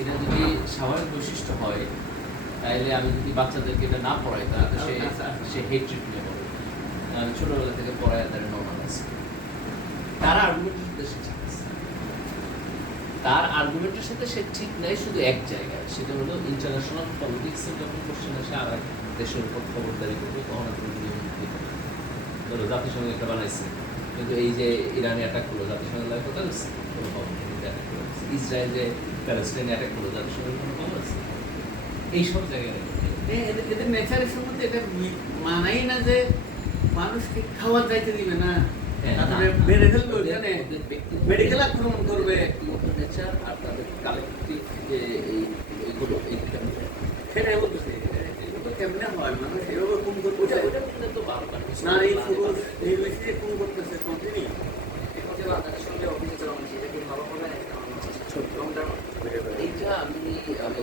এটা যদি স্বাভাবিক বৈশিষ্ট্য হয় তাহলে আমি যদি বাচ্চাদেরকে এটা না পড়াই তাহলে সে হেট্রিট নিয়ে পড়বে। আমি ছোটবেলা থেকে পড়াই তার নর্মাল আছে। তার আর্গুমেন্টের সাথে সে ঠিক আছে, তার আর্গুমেন্টের সাথে সে ঠিক নাই শুধু এক জায়গায়, সেটা হলো ইন্টারন্যাশনাল পলিটিক্সের যখন কোশ্চেন আসে আর এক দেশের উপর খবরদারি করবে তখন আপনার ধরো জাতিসংঘ একটা বানাইছে, কিন্তু এই যে ইরানি অ্যাটাক করলো জাতিসংঘের লাগে কথা হচ্ছে কোনো খবর নেই, ইসরায়েল যে প্যালেস্টাইনে অ্যাটাক করলো জাতিসংঘের কোনো খবর আছে? এইসব জায়গায় এদের নেচারের সম্বন্ধে এটা মানাই না যে মানুষকে খাওয়ার যাইতে দিবে না, তারপরে বেড়ে ফেলবে ওখানে, মেডিকেল আক্রমণ করবে, নেচার আর তাদের কালেকটিভ যে এইগুলো সেটাই বলতেছে। কেমনে হয় মানুষ এভাবে খুন করতে তো বারবার না, এই পুরুষ নির্বিশেষে খুন করতেছে কন্টিনিউ। এইটা আমি